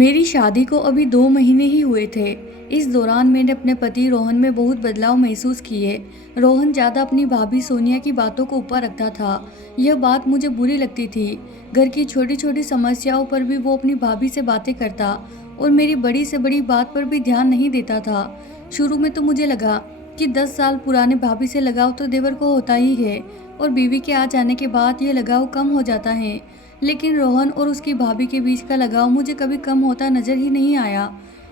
मेरी शादी को अभी 2 महीने ही हुए थे। इस दौरान मैंने अपने पति रोहन में बहुत बदलाव महसूस किए। रोहन ज़्यादा अपनी भाभी सोनिया की बातों को ऊपर रखता था। यह बात मुझे बुरी लगती थी। घर की छोटी छोटी समस्याओं पर भी वो अपनी भाभी से बातें करता और मेरी बड़ी से बड़ी बात पर भी ध्यान नहीं देता था। शुरू में तो मुझे लगा कि 10 साल पुराने भाभी से लगाव तो देवर को होता ही है और बीवी के आ जाने के बाद ये लगाव कम हो जाता है। लेकिन रोहन और उसकी भाभी के बीच का लगाव मुझे कभी कम होता नजर ही नहीं आया।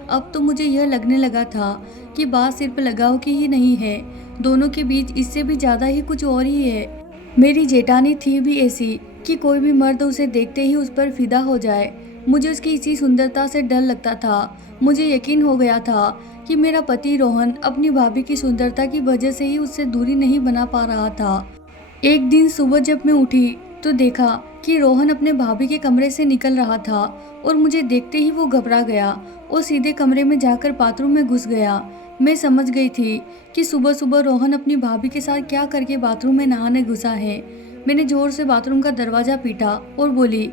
अब तो मुझे यह लगने लगा था कि बात सिर्फ लगाव की ही नहीं है, दोनों के बीच इससे भी ज़्यादा ही कुछ और ही है। मेरी जेठानी थी भी ऐसी कि कोई भी मर्द उसे देखते ही उस पर फिदा हो जाए। मुझे उसकी इसी सुंदरता से डर लगता था। मुझे यकीन हो गया था कि मेरा पति रोहन अपनी भाभी की सुंदरता की वजह से ही उससे दूरी नहीं बना पा रहा था। एक दिन सुबह जब मैं उठी तो देखा कि रोहन अपने भाभी के कमरे से निकल रहा था और मुझे देखते ही वो घबरा गया और सीधे कमरे में जाकर बाथरूम में घुस गया। मैं समझ गई थी कि सुबह सुबह रोहन अपनी भाभी के साथ क्या करके बाथरूम में नहाने घुसा है। मैंने जोर से बाथरूम का दरवाजा पीटा और बोली,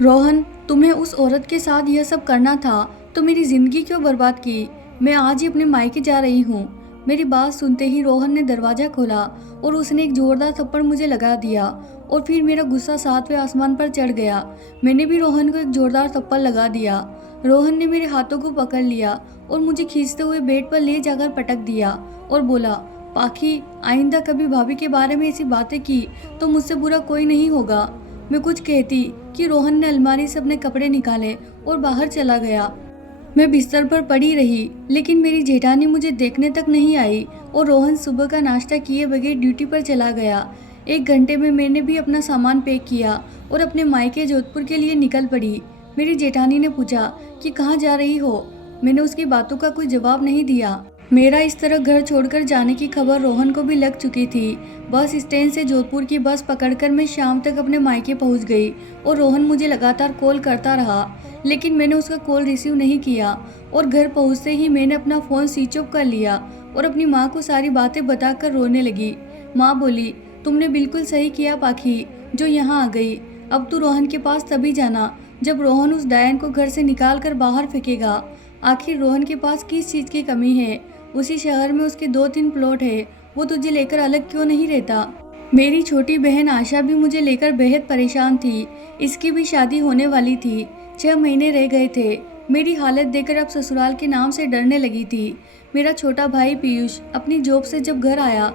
रोहन, तुम्हें उस औरत के साथ यह सब करना था तो मेरी जिंदगी क्यों बर्बाद की? मैं आज ही अपने मायके जा रही हूँ। मेरी बात सुनते ही रोहन ने दरवाजा खोला और उसने एक जोरदार थप्पड़ मुझे लगा दिया और फिर मेरा गुस्सा 7वें आसमान पर चढ़ गया। मैंने भी रोहन को एक जोरदार थप्पड़ लगा दिया। रोहन ने मेरे हाथों को पकड़ लिया और मुझे खींचते हुए बेड पर ले जाकर पटक दिया और बोला, पाखी, आइंदा कभी भाभी के बारे में ऐसी बातें की तो मुझसे बुरा कोई नहीं होगा। मैं कुछ कहती कि रोहन ने अलमारी से अपने कपड़े निकाले और बाहर चला गया। मैं बिस्तर पर पड़ी रही, लेकिन मेरी जेठानी मुझे देखने तक नहीं आई और रोहन सुबह का नाश्ता किए बगैर ड्यूटी पर चला गया। 1 घंटे में मैंने भी अपना सामान पैक किया और अपने मायके जोधपुर के लिए निकल पड़ी। मेरी जेठानी ने पूछा कि कहाँ जा रही हो? मैंने उसकी बातों का कोई जवाब नहीं दिया। मेरा इस तरह घर छोड़कर जाने की खबर रोहन को भी लग चुकी थी। बस स्टैंड से जोधपुर की बस पकड़कर मैं शाम तक अपने मायके पहुंच गई और रोहन मुझे लगातार कॉल करता रहा, लेकिन मैंने उसका कॉल रिसीव नहीं किया और घर पहुंचते ही मैंने अपना फ़ोन स्विच ऑफ कर लिया और अपनी माँ को सारी बातें बताकर रोने लगी। माँ बोली, तुमने बिल्कुल सही किया पाखी, जो यहाँ आ गई। अब तू रोहन के पास तभी जाना जब रोहन उस डायन को घर से निकाल कर बाहर फेंकेगा। आखिर रोहन के पास किस चीज़ की कमी है? उसी शहर में उसके 2-3 प्लॉट है, वो तुझे लेकर अलग क्यों नहीं रहता? मेरी छोटी बहन आशा भी मुझे लेकर बेहद परेशान थी। इसकी भी शादी होने वाली थी। 6 महीने रह गए थे। मेरी हालत देखकर अब ससुराल के नाम से डरने लगी थी। मेरा छोटा भाई पीयूष अपनी जॉब से जब घर आया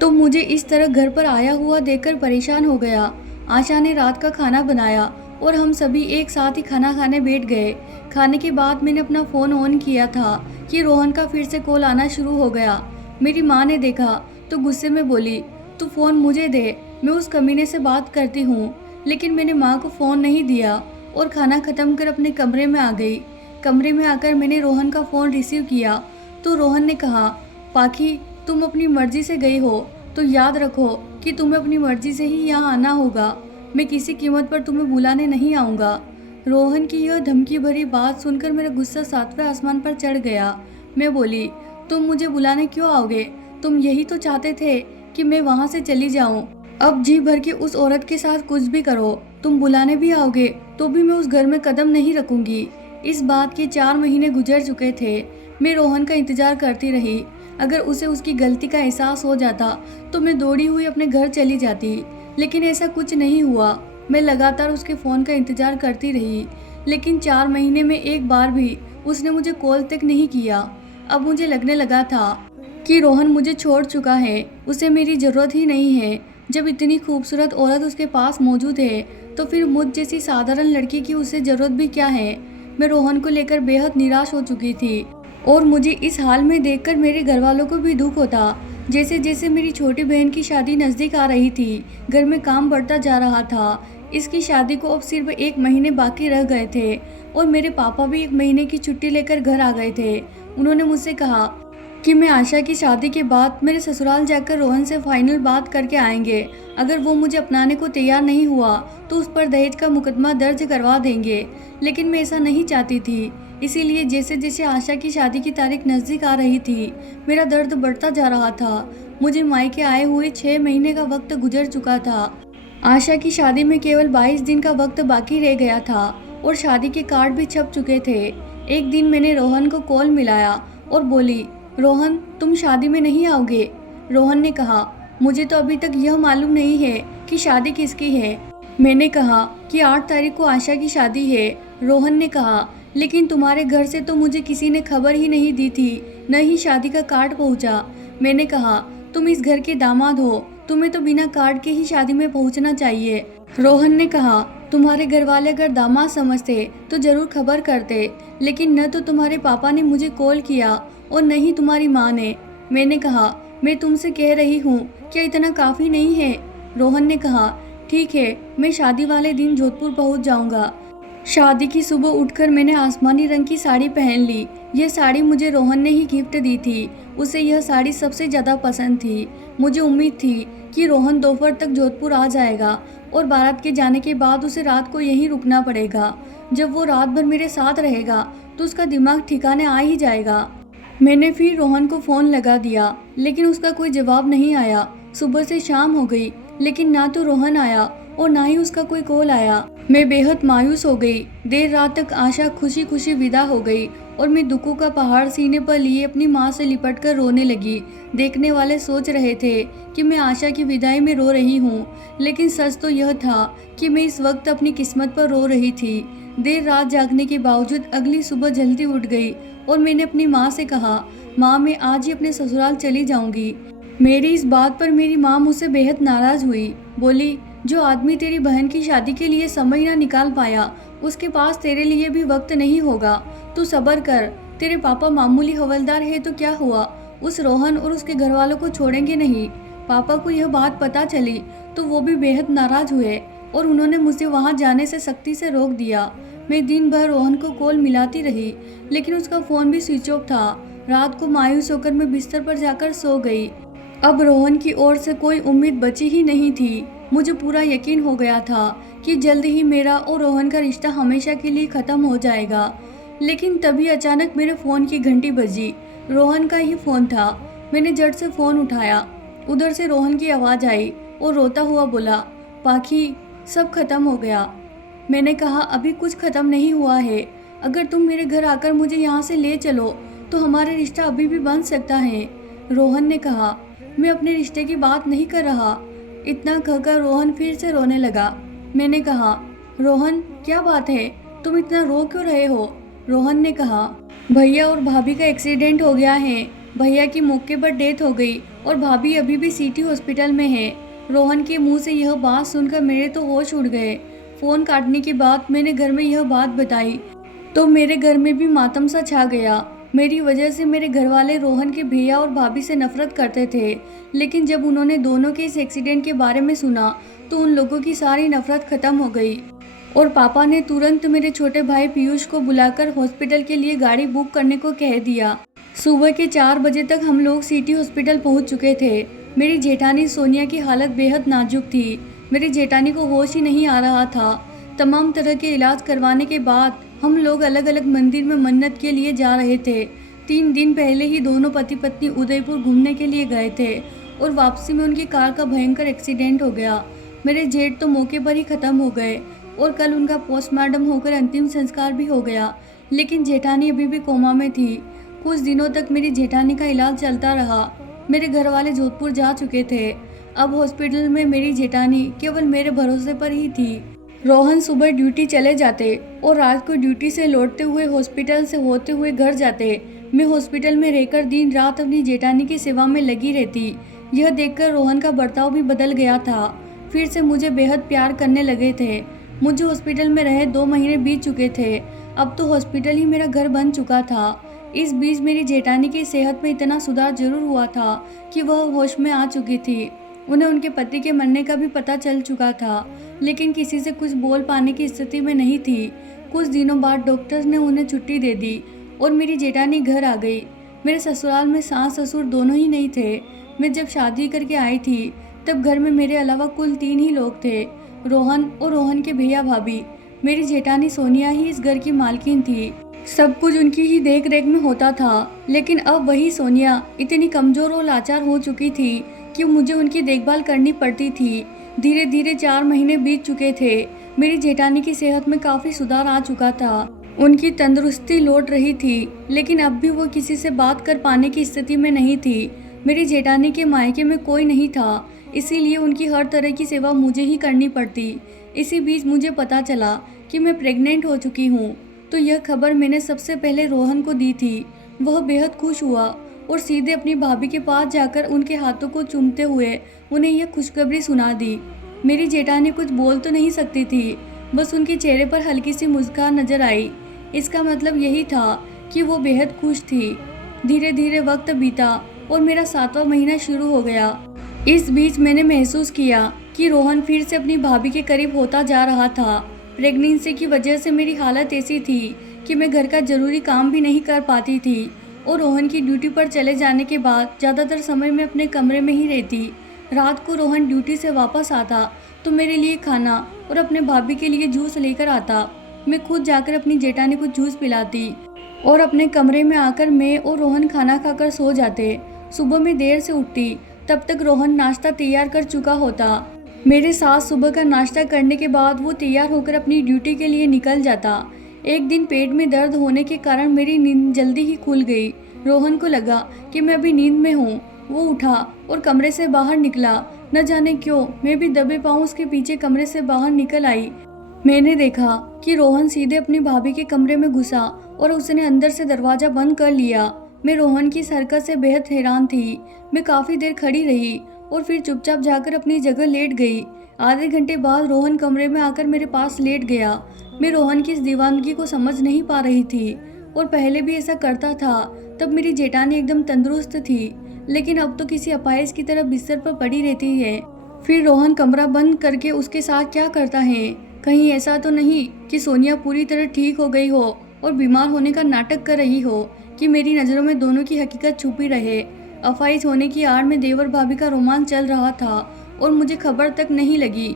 तो मुझे इस तरह घर पर आया हुआ देखकर परेशान हो गया। आशा ने रात का खाना बनाया और हम सभी एक साथ ही खाना खाने बैठ गए। खाने के बाद मैंने अपना फ़ोन ऑन किया था कि रोहन का फिर से कॉल आना शुरू हो गया। मेरी माँ ने देखा तो गुस्से में बोली, तू फ़ोन मुझे दे, मैं उस कमीने से बात करती हूँ। लेकिन मैंने माँ को फ़ोन नहीं दिया और खाना ख़त्म कर अपने कमरे में आ गई। कमरे में आकर मैंने रोहन का फ़ोन रिसीव किया तो रोहन ने कहा, पाखी, तुम अपनी मर्जी से गई हो तो याद रखो कि तुम्हें अपनी मर्जी से ही यहाँ आना होगा। मैं किसी कीमत पर तुम्हें बुलाने नहीं आऊँगा। रोहन की यह धमकी भरी बात सुनकर मेरा गुस्सा 7वें आसमान पर चढ़ गया। मैं बोली, तुम मुझे बुलाने क्यों आओगे? तुम यही तो चाहते थे कि मैं वहाँ से चली जाऊँ। अब जी भर के उस औरत के साथ कुछ भी करो, तुम बुलाने भी आओगे तो भी मैं उस घर में कदम नहीं रखूंगी। इस बात के 4 महीने गुजर चुके थे। मैं रोहन का इंतजार करती रही। अगर उसे उसकी गलती का एहसास हो जाता तो मैं दौड़ी हुई अपने घर चली जाती, लेकिन ऐसा कुछ नहीं हुआ। मैं लगातार उसके फ़ोन का इंतजार करती रही, लेकिन 4 महीने में एक बार भी उसने मुझे कॉल तक नहीं किया। अब मुझे लगने लगा था कि रोहन मुझे छोड़ चुका है, उसे मेरी ज़रूरत ही नहीं है। जब इतनी खूबसूरत औरत उसके पास मौजूद है तो फिर मुझ जैसी साधारण लड़की की उसे ज़रूरत भी क्या है? मैं रोहन को लेकर बेहद निराश हो चुकी थी और मुझे इस हाल में देखकर मेरे घर वालों को भी दुख होता। जैसे जैसे मेरी छोटी बहन की शादी नज़दीक आ रही थी, घर में काम बढ़ता जा रहा था। इसकी शादी को अब सिर्फ 1 महीने बाकी रह गए थे और मेरे पापा भी 1 महीने की छुट्टी लेकर घर आ गए थे। उन्होंने मुझसे कहा कि मैं आशा की शादी के बाद मेरे ससुराल जाकर रोहन से फाइनल बात करके आएंगे। अगर वो मुझे अपनाने को तैयार नहीं हुआ तो उस पर दहेज का मुकदमा दर्ज करवा देंगे। लेकिन मैं ऐसा नहीं चाहती थी, इसीलिए जैसे जैसे आशा की शादी की तारीख नज़दीक आ रही थी मेरा दर्द बढ़ता जा रहा था। मुझे मायके आए हुए 6 महीने का वक्त गुजर चुका था। आशा की शादी में केवल 22 दिन का वक्त बाकी रह गया था और शादी के कार्ड भी छप चुके थे। एक दिन मैंने रोहन को कॉल मिलाया और बोली, रोहन तुम शादी में नहीं आओगे? रोहन ने कहा, मुझे तो अभी तक यह मालूम नहीं है कि शादी किसकी है। मैंने कहा कि 8 तारीख को आशा की शादी है। रोहन ने कहा, लेकिन तुम्हारे घर से तो मुझे किसी ने खबर ही नहीं दी थी, न ही शादी का कार्ड पहुंचा। मैंने कहा, तुम इस घर के दामाद हो, तुम्हें तो बिना कार्ड के ही शादी में पहुंचना चाहिए। रोहन ने कहा, तुम्हारे घर वाले अगर दामाद समझते तो जरूर खबर करते, लेकिन न तो तुम्हारे पापा ने मुझे कॉल किया और न ही तुम्हारी माँ ने। मैंने कहा, मैं तुमसे कह रही हूँ, क्या इतना काफ़ी नहीं है? रोहन ने कहा, ठीक है, मैं शादी वाले दिन जोधपुर पहुँच जाऊँगा। शादी की सुबह उठकर मैंने आसमानी रंग की साड़ी पहन ली। यह साड़ी मुझे रोहन ने ही गिफ्ट दी थी। उसे यह साड़ी सबसे ज़्यादा पसंद थी। मुझे उम्मीद थी कि रोहन दोपहर तक जोधपुर आ जाएगा और बारात के जाने के बाद उसे रात को यहीं रुकना पड़ेगा। जब वो रात भर मेरे साथ रहेगा तो उसका दिमाग ठिकाने आ ही जाएगा। मैंने फिर रोहन को फ़ोन लगा दिया, लेकिन उसका कोई जवाब नहीं आया। सुबह से शाम हो गई, लेकिन ना तो रोहन आया और ना ही उसका कोई कॉल आया। मैं बेहद मायूस हो गई। देर रात तक आशा खुशी खुशी विदा हो गई और मैं दुखों का पहाड़ सीने पर लिए अपनी माँ से लिपट कर रोने लगी। देखने वाले सोच रहे थे कि मैं आशा की विदाई में रो रही हूँ, लेकिन सच तो यह था कि मैं इस वक्त अपनी किस्मत पर रो रही थी। देर रात जागने के बावजूद अगली सुबह जल्दी उठ गई और मैंने अपनी माँ से कहा, माँ मैं आज ही अपने ससुराल चली जाऊँगी। मेरी इस बात पर मेरी माँ मुझसे बेहद नाराज़ हुई। बोली, जो आदमी तेरी बहन की शादी के लिए समय ना निकाल पाया, उसके पास तेरे लिए भी वक्त नहीं होगा। तू सब्र कर, तेरे पापा मामूली हवलदार है तो क्या हुआ, उस रोहन और उसके घर वालों को छोड़ेंगे नहीं। पापा को यह बात पता चली तो वो भी बेहद नाराज हुए और उन्होंने मुझे वहाँ जाने से सख्ती से रोक दिया। मैं दिन भर रोहन को कॉल मिलाती रही, लेकिन उसका फ़ोन भी स्विच ऑफ था। रात को मायूस होकर मैं बिस्तर पर जाकर सो गई। अब रोहन की ओर से कोई उम्मीद बची ही नहीं थी। मुझे पूरा यकीन हो गया था कि जल्द ही मेरा और रोहन का रिश्ता हमेशा के लिए ख़त्म हो जाएगा। लेकिन तभी अचानक मेरे फ़ोन की घंटी बजी। रोहन का ही फ़ोन था। मैंने झट से फ़ोन उठाया। उधर से रोहन की आवाज़ आई और रोता हुआ बोला, पाखी सब खत्म हो गया। मैंने कहा, अभी कुछ ख़त्म नहीं हुआ है। अगर तुम मेरे घर आकर मुझे यहाँ से ले चलो तो हमारा रिश्ता अभी भी बन सकता है। रोहन ने कहा, मैं अपने रिश्ते की बात नहीं कर रहा। इतना कहकर रोहन फिर से रोने लगा। मैंने कहा, रोहन क्या बात है, तुम इतना रो क्यों रहे हो? रोहन ने कहा, भैया और भाभी का एक्सीडेंट हो गया है। भैया की मौके पर डेथ हो गई और भाभी अभी भी सिटी हॉस्पिटल में है। रोहन के मुंह से यह बात सुनकर मेरे तो होश उड़ गए। फ़ोन काटने के बाद मैंने घर में यह बात बताई तो मेरे घर में भी मातम सा छा गया। मेरी वजह से मेरे घर वाले रोहन के भैया और भाभी से नफरत करते थे, लेकिन जब उन्होंने दोनों के इस एक्सीडेंट के बारे में सुना तो उन लोगों की सारी नफरत खत्म हो गई और पापा ने तुरंत मेरे छोटे भाई पीयूष को बुलाकर हॉस्पिटल के लिए गाड़ी बुक करने को कह दिया। सुबह के 4 बजे तक हम लोग सिटी हॉस्पिटल पहुंच चुके थे। मेरी जेठानी सोनिया की हालत बेहद नाजुक थी। मेरी जेठानी को होश ही नहीं आ रहा था। तमाम तरह के इलाज करवाने के बाद हम लोग अलग अलग मंदिर में मन्नत के लिए जा रहे थे। 3 दिन पहले ही दोनों पति पत्नी उदयपुर घूमने के लिए गए थे और वापसी में उनकी कार का भयंकर एक्सीडेंट हो गया। मेरे जेठ तो मौके पर ही ख़त्म हो गए और कल उनका पोस्टमार्टम होकर अंतिम संस्कार भी हो गया, लेकिन जेठानी अभी भी कोमा में थी। कुछ दिनों तक मेरी जेठानी का इलाज चलता रहा। मेरे घर वाले जोधपुर जा चुके थे। अब हॉस्पिटल में मेरी जेठानी केवल मेरे भरोसे पर ही थी। रोहन सुबह ड्यूटी चले जाते और रात को ड्यूटी से लौटते हुए हॉस्पिटल से होते हुए घर जाते। मैं हॉस्पिटल में रहकर दिन रात अपनी जेठानी की सेवा में लगी रहती। यह देखकर रोहन का बर्ताव भी बदल गया था। फिर से मुझे बेहद प्यार करने लगे थे। मुझे हॉस्पिटल में रहे 2 महीने बीत चुके थे। अब तो हॉस्पिटल ही मेरा घर बन चुका था। इस बीच मेरी जेठानी की सेहत में इतना सुधार जरूर हुआ था कि वह होश में आ चुकी थी। उन्हें उनके पति के मरने का भी पता चल चुका था, लेकिन किसी से कुछ बोल पाने की स्थिति में नहीं थी। कुछ दिनों बाद डॉक्टर्स ने उन्हें छुट्टी दे दी और मेरी जेठानी घर आ गई। मेरे ससुराल में सास ससुर दोनों ही नहीं थे। मैं जब शादी करके आई थी तब घर में मेरे अलावा कुल 3 ही लोग थे, रोहन और रोहन के भैया भाभी। मेरी जेठानी सोनिया ही इस घर की मालकिन थी। सब कुछ उनकी ही देख रेख में होता था, लेकिन अब वही सोनिया इतनी कमज़ोर और लाचार हो चुकी थी कि मुझे उनकी देखभाल करनी पड़ती थी। धीरे धीरे 4 महीने बीत चुके थे। मेरी जेठानी की सेहत में काफ़ी सुधार आ चुका था। उनकी तंदुरुस्ती लौट रही थी, लेकिन अब भी वो किसी से बात कर पाने की स्थिति में नहीं थी। मेरी जेठानी के मायके में कोई नहीं था, इसीलिए उनकी हर तरह की सेवा मुझे ही करनी पड़ती। इसी बीच मुझे पता चला कि मैं प्रेग्नेंट हो चुकी हूँ, तो यह खबर मैंने सबसे पहले रोहन को दी थी। वह बेहद खुश हुआ और सीधे अपनी भाभी के पास जाकर उनके हाथों को चूमते हुए उन्हें यह खुशखबरी सुना दी। मेरी जेठानी कुछ बोल तो नहीं सकती थी, बस उनके चेहरे पर हल्की सी मुस्कान नजर आई। इसका मतलब यही था कि वो बेहद खुश थी। धीरे धीरे वक्त बीता और मेरा 7वां महीना शुरू हो गया। इस बीच मैंने महसूस किया कि रोहन फिर से अपनी भाभी के करीब होता जा रहा था। प्रेगनेंसी की वजह से मेरी हालत ऐसी थी कि मैं घर का जरूरी काम भी नहीं कर पाती थी और रोहन की ड्यूटी पर चले जाने के बाद ज़्यादातर समय मैं अपने कमरे में ही रहती। रात को रोहन ड्यूटी से वापस आता तो मेरे लिए खाना और अपने भाभी के लिए जूस लेकर आता। मैं खुद जाकर अपनी जेठानी को जूस पिलाती और अपने कमरे में आकर मैं और रोहन खाना खाकर सो जाते। सुबह मैं देर से उठती, तब तक रोहन नाश्ता तैयार कर चुका होता। मेरे साथ सुबह का नाश्ता करने के बाद वो तैयार होकर अपनी ड्यूटी के लिए निकल जाता। एक दिन पेट में दर्द होने के कारण मेरी नींद जल्दी ही खुल गई। रोहन को लगा कि मैं अभी नींद में हूँ। वो उठा और कमरे से बाहर निकला। न जाने क्यों मैं भी दबे पाँव उसके पीछे कमरे से बाहर निकल आई। मैंने देखा कि रोहन सीधे अपनी भाभी के कमरे में घुसा और उसने अंदर से दरवाजा बंद कर लिया। मैं रोहन की इस हरकत से बेहद हैरान थी। मैं काफ़ी देर खड़ी रही और फिर चुपचाप जाकर अपनी जगह लेट गई। आधे घंटे बाद रोहन कमरे में आकर मेरे पास लेट गया। मैं रोहन की इस दीवानगी को समझ नहीं पा रही थी और पहले भी ऐसा करता था। तब मेरी जेठानी एकदम तंदुरुस्त थी, लेकिन अब तो किसी अपाहिज की तरह बिस्तर पर पड़ी रहती है। फिर रोहन कमरा बंद करके उसके साथ क्या करता है? कहीं ऐसा तो नहीं कि सोनिया पूरी तरह ठीक हो गई हो और बीमार होने का नाटक कर रही हो कि मेरी नज़रों में दोनों की हकीकत छुपी रहे। अफाइज होने की आड़ में देवर भाभी का रोमांच चल रहा था और मुझे खबर तक नहीं लगी।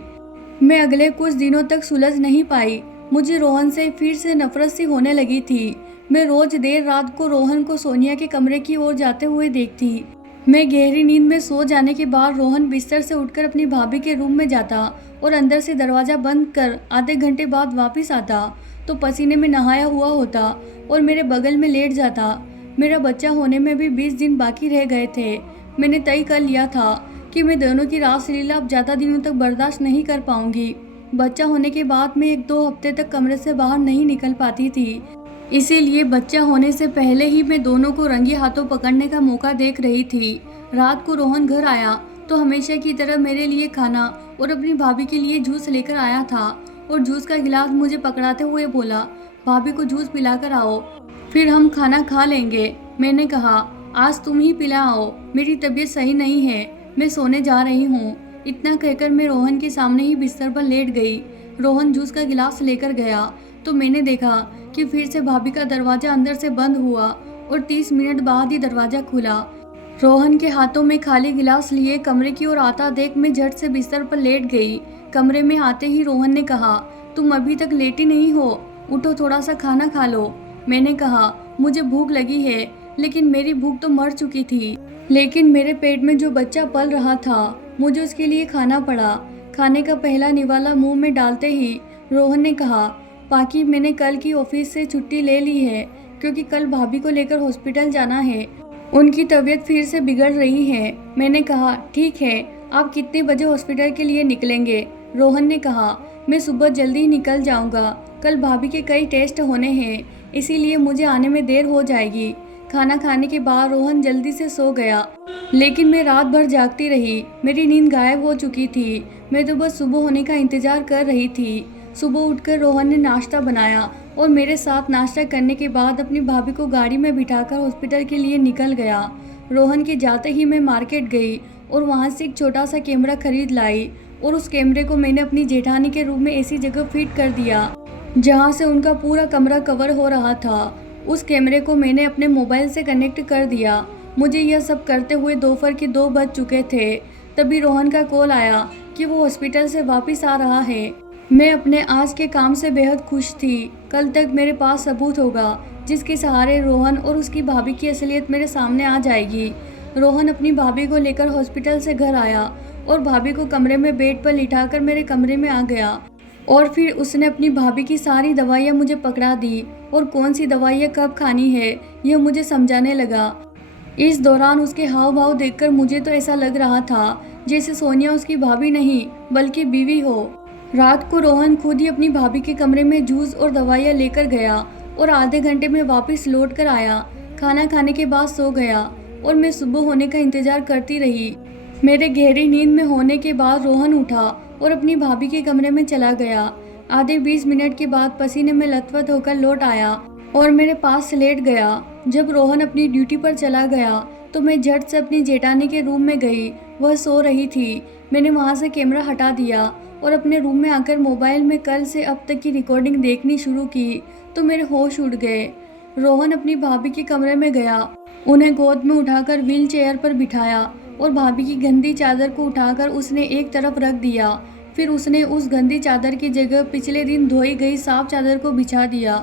मैं अगले कुछ दिनों तक सुलझ नहीं पाई। मुझे रोहन से फिर से नफरत सी होने लगी थी। मैं रोज देर रात को रोहन को सोनिया के कमरे की ओर जाते हुए देखती। मैं गहरी नींद में सो जाने के बाद रोहन बिस्तर से उठकर अपनी भाभी के रूम में जाता और अंदर से दरवाज़ा बंद कर आधे घंटे बाद वापस आता तो पसीने में नहाया हुआ होता और मेरे बगल में लेट जाता। मेरा बच्चा होने में भी 20 दिन बाकी रह गए थे। मैंने तय कर लिया था कि मैं दोनों की रासलीला अब ज़्यादा दिनों तक बर्दाश्त नहीं कर पाऊंगी। बच्चा होने के बाद मैं 1-2 हफ्ते तक कमरे से बाहर नहीं निकल पाती थी। इसीलिए बच्चा होने से पहले ही मैं दोनों को रंगे हाथों पकड़ने का मौका देख रही थी। रात को रोहन घर आया तो हमेशा की तरह मेरे लिए खाना और अपनी भाभी के लिए जूस लेकर आया था और जूस का गिलास मुझे पकड़ाते हुए बोला, भाभी को जूस पिलाकर आओ, फिर हम खाना खा लेंगे। मैंने कहा, आज तुम ही पिलाओ, मेरी तबीयत सही नहीं है, मैं सोने जा रही हूँ। इतना कहकर मैं रोहन के सामने ही बिस्तर पर लेट गई। रोहन जूस का गिलास लेकर गया तो मैंने देखा कि फिर से भाभी का दरवाजा अंदर से बंद हुआ और 30 मिनट बाद ही दरवाजा खुला। रोहन के हाथों में खाली गिलास लिए कमरे की ओर आता देख मैं झट से बिस्तर पर लेट गई। कमरे में आते ही रोहन ने कहा, तुम अभी तक लेटी नहीं हो, उठो थोड़ा सा खाना खा लो। मैंने कहा, मुझे भूख लगी है, लेकिन मेरी भूख तो मर चुकी थी। लेकिन मेरे पेट में जो बच्चा पल रहा था, मुझे उसके लिए खाना पड़ा। खाने का पहला निवाला मुंह में डालते ही रोहन ने कहा, पाकी मैंने कल की ऑफिस से छुट्टी ले ली है क्योंकि कल भाभी को लेकर हॉस्पिटल जाना है। उनकी तबीयत फिर से बिगड़ रही है। मैंने कहा, ठीक है, आप कितने बजे हॉस्पिटल के लिए निकलेंगे? रोहन ने कहा, मैं सुबह जल्दी ही निकल जाऊंगा। कल भाभी के कई टेस्ट होने हैं, इसीलिए मुझे आने में देर हो जाएगी। खाना खाने के बाद रोहन जल्दी से सो गया, लेकिन मैं रात भर जागती रही। मेरी नींद गायब हो चुकी थी। मैं तो बस सुबह होने का इंतजार कर रही थी। सुबह उठकर रोहन ने नाश्ता बनाया और मेरे साथ नाश्ता करने के बाद अपनी भाभी को गाड़ी में बिठाकर हॉस्पिटल के लिए निकल गया। रोहन के जाते ही मैं मार्केट गई और वहां से एक छोटा सा कैमरा खरीद लाई और उस कैमरे को मैंने अपनी जेठानी के रूम में ऐसी जगह फिट कर दिया जहां से उनका पूरा कमरा कवर हो रहा था। उस कैमरे को मैंने अपने मोबाइल से कनेक्ट कर दिया। मुझे यह सब करते हुए दोपहर के 2 बज चुके थे। तभी रोहन का कॉल आया कि वो हॉस्पिटल से वापस आ रहा है। मैं अपने आज के काम से बेहद खुश थी। कल तक मेरे पास सबूत होगा जिसके सहारे रोहन और उसकी भाभी की असलियत मेरे सामने आ जाएगी। रोहन अपनी भाभी को लेकर हॉस्पिटल से घर आया और भाभी को कमरे में बेड पर लिटाकर मेरे कमरे में आ गया। और फिर उसने अपनी भाभी की सारी दवाइयाँ मुझे पकड़ा दी और कौन सी दवाइयाँ कब खानी है यह मुझे समझाने लगा। इस दौरान उसके हाव भाव देखकर मुझे तो ऐसा लग रहा था जैसे सोनिया उसकी भाभी नहीं बल्कि बीवी हो। रात को रोहन खुद ही अपनी भाभी के कमरे में जूस और दवाइयाँ लेकर गया और आधे घंटे में वापस लौट कर आया। खाना खाने के बाद सो गया और मैं सुबह होने का इंतजार करती रही। मेरे गहरी नींद में होने के बाद रोहन उठा और अपनी भाभी के कमरे में चला गया। आधे 20 मिनट के बाद पसीने में लथपथ होकर लौट आया और मेरे पास लेट गया। जब रोहन अपनी ड्यूटी पर चला गया तो मैं झट से अपनी जेठानी के रूम में गई। वह सो रही थी। मैंने वहां से कैमरा हटा दिया और अपने रूम में आकर मोबाइल में कल से अब तक की रिकॉर्डिंग देखनी शुरू की तो मेरे होश उड़ गए। रोहन अपनी भाभी के कमरे में गया, उन्हें गोद में उठाकर व्हील चेयर पर बिठाया और भाभी की गंदी चादर को उठाकर उसने एक तरफ रख दिया। फिर उसने उस गंदी चादर की जगह पिछले दिन धोई गई साफ चादर को बिछा दिया।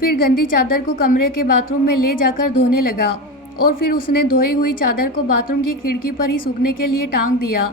फिर गंदी चादर को कमरे के बाथरूम में ले जाकर धोने लगा और फिर उसने धोई हुई चादर को बाथरूम की खिड़की पर ही सूखने के लिए टांग दिया।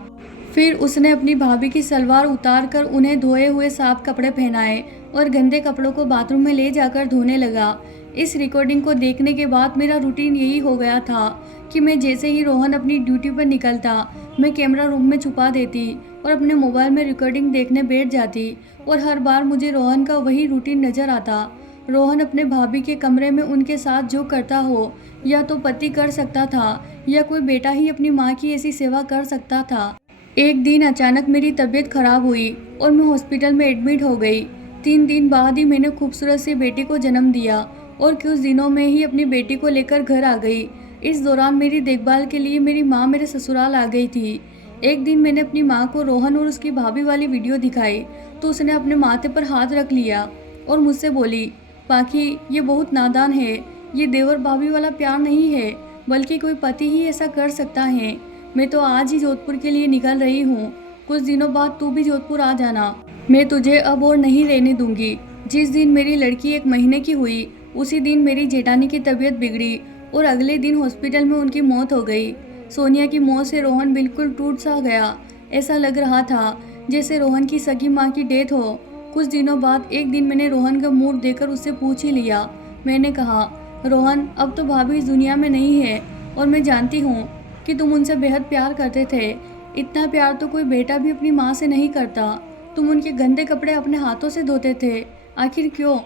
फिर उसने अपनी भाभी की सलवार उतार कर उन्हें धोए हुए साफ कपड़े पहनाए और गंदे कपड़ों को बाथरूम में ले जाकर धोने लगा। इस रिकॉर्डिंग को देखने के बाद मेरा रूटीन यही हो गया था कि मैं जैसे ही रोहन अपनी ड्यूटी पर निकलता मैं कैमरा रूम में छुपा देती और अपने मोबाइल में रिकॉर्डिंग देखने बैठ जाती और हर बार मुझे रोहन का वही रूटीन नज़र आता। रोहन अपने भाभी के कमरे में उनके साथ जो करता हो या तो पति कर सकता था या कोई बेटा ही अपनी माँ की ऐसी सेवा कर सकता था। एक दिन अचानक मेरी तबीयत खराब हुई और मैं हॉस्पिटल में एडमिट हो गई। 3 दिन बाद ही मैंने खूबसूरत सी बेटी को जन्म दिया और कुछ दिनों में ही अपनी बेटी को लेकर घर आ गई। इस दौरान मेरी देखभाल के लिए मेरी माँ मेरे ससुराल आ गई थी। एक दिन मैंने अपनी माँ को रोहन और उसकी भाभी वाली वीडियो दिखाई तो उसने अपने माथे पर हाथ रख लिया और मुझसे बोली, पाखी ये बहुत नादान है, ये देवर भाभी वाला प्यार नहीं है बल्कि कोई पति ही ऐसा कर सकता है। मैं तो आज ही जोधपुर के लिए निकल रही हूँ, कुछ दिनों बाद तू भी जोधपुर आ जाना, मैं तुझे अब और नहीं रहने दूंगी। जिस दिन मेरी लड़की 1 महीने की हुई उसी दिन मेरी जेठानी की तबीयत बिगड़ी और अगले दिन हॉस्पिटल में उनकी मौत हो गई। सोनिया की मौत से रोहन बिल्कुल टूट सा गया। ऐसा लग रहा था जैसे रोहन की सगी माँ की डेथ हो। कुछ दिनों बाद एक दिन मैंने रोहन का मूड देखकर उससे पूछ ही लिया। मैंने कहा, रोहन अब तो भाभी इस दुनिया में नहीं है और मैं जानती हूँ कि तुम उनसे बेहद प्यार करते थे। इतना प्यार तो कोई बेटा भी अपनी माँ से नहीं करता। तुम उनके गंदे कपड़े अपने हाथों से धोते थे, आखिर क्यों?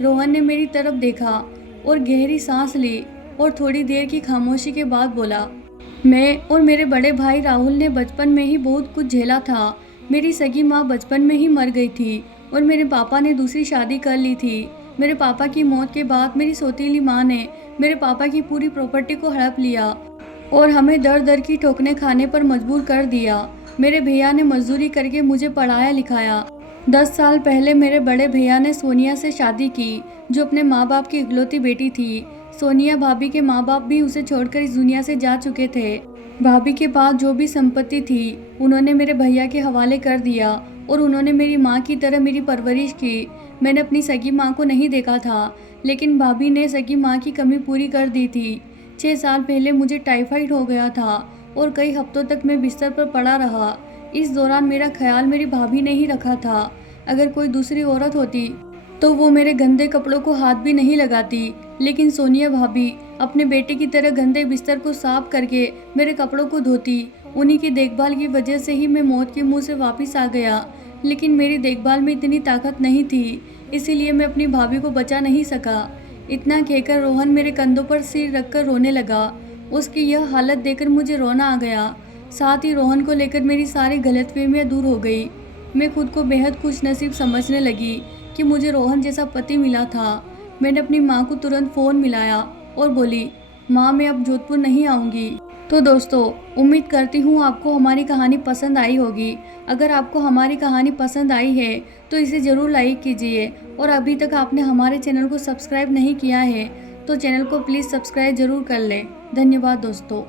रोहन ने मेरी तरफ देखा और गहरी सांस ली और थोड़ी देर की खामोशी के बाद बोला, मैं और मेरे बड़े भाई राहुल ने बचपन में ही बहुत कुछ झेला था। मेरी सगी माँ बचपन में ही मर गई थी और मेरे पापा ने दूसरी शादी कर ली थी। मेरे पापा की मौत के बाद मेरी सौतेली माँ ने मेरे पापा की पूरी प्रॉपर्टी को हड़प लिया और हमें दर दर की ठोकरें खाने पर मजबूर कर दिया। मेरे भैया ने मजदूरी करके मुझे पढ़ाया लिखाया। 10 साल पहले मेरे बड़े भैया ने सोनिया से शादी की जो अपने माँ बाप की इकलौती बेटी थी। सोनिया भाभी के माँ बाप भी उसे छोड़कर इस दुनिया से जा चुके थे। भाभी के पास जो भी संपत्ति थी उन्होंने मेरे भैया के हवाले कर दिया और उन्होंने मेरी माँ की तरह मेरी परवरिश की। मैंने अपनी सगी माँ को नहीं देखा था लेकिन भाभी ने सगी माँ की कमी पूरी कर दी थी। 6 साल पहले मुझे टाइफाइड हो गया था और कई हफ्तों तक मैं बिस्तर पर पड़ा रहा। इस दौरान मेरा ख्याल मेरी भाभी ने ही रखा था। अगर कोई दूसरी औरत होती तो वो मेरे गंदे कपड़ों को हाथ भी नहीं लगाती, लेकिन सोनिया भाभी अपने बेटे की तरह गंदे बिस्तर को साफ करके मेरे कपड़ों को धोती। उन्हीं की देखभाल की वजह से ही मैं मौत के मुंह से वापस आ गया, लेकिन मेरी देखभाल में इतनी ताकत नहीं थी, इसीलिए मैं अपनी भाभी को बचा नहीं सका। इतना कहकर रोहन मेरे कंधों पर सिर रखकर रोने लगा। उसकी यह हालत देखकर मुझे रोना आ गया। साथ ही रोहन को लेकर मेरी सारी गलतफहमियां दूर हो गई। मैं खुद को बेहद खुशनसीब समझने लगी कि मुझे रोहन जैसा पति मिला था। मैंने अपनी माँ को तुरंत फ़ोन मिलाया और बोली, माँ मैं अब जोधपुर नहीं आऊँगी। तो दोस्तों, उम्मीद करती हूँ आपको हमारी कहानी पसंद आई होगी। अगर आपको हमारी कहानी पसंद आई है तो इसे ज़रूर लाइक कीजिए और अभी तक आपने हमारे चैनल को सब्सक्राइब नहीं किया है तो चैनल को प्लीज़ सब्सक्राइब ज़रूर कर लें। धन्यवाद दोस्तों।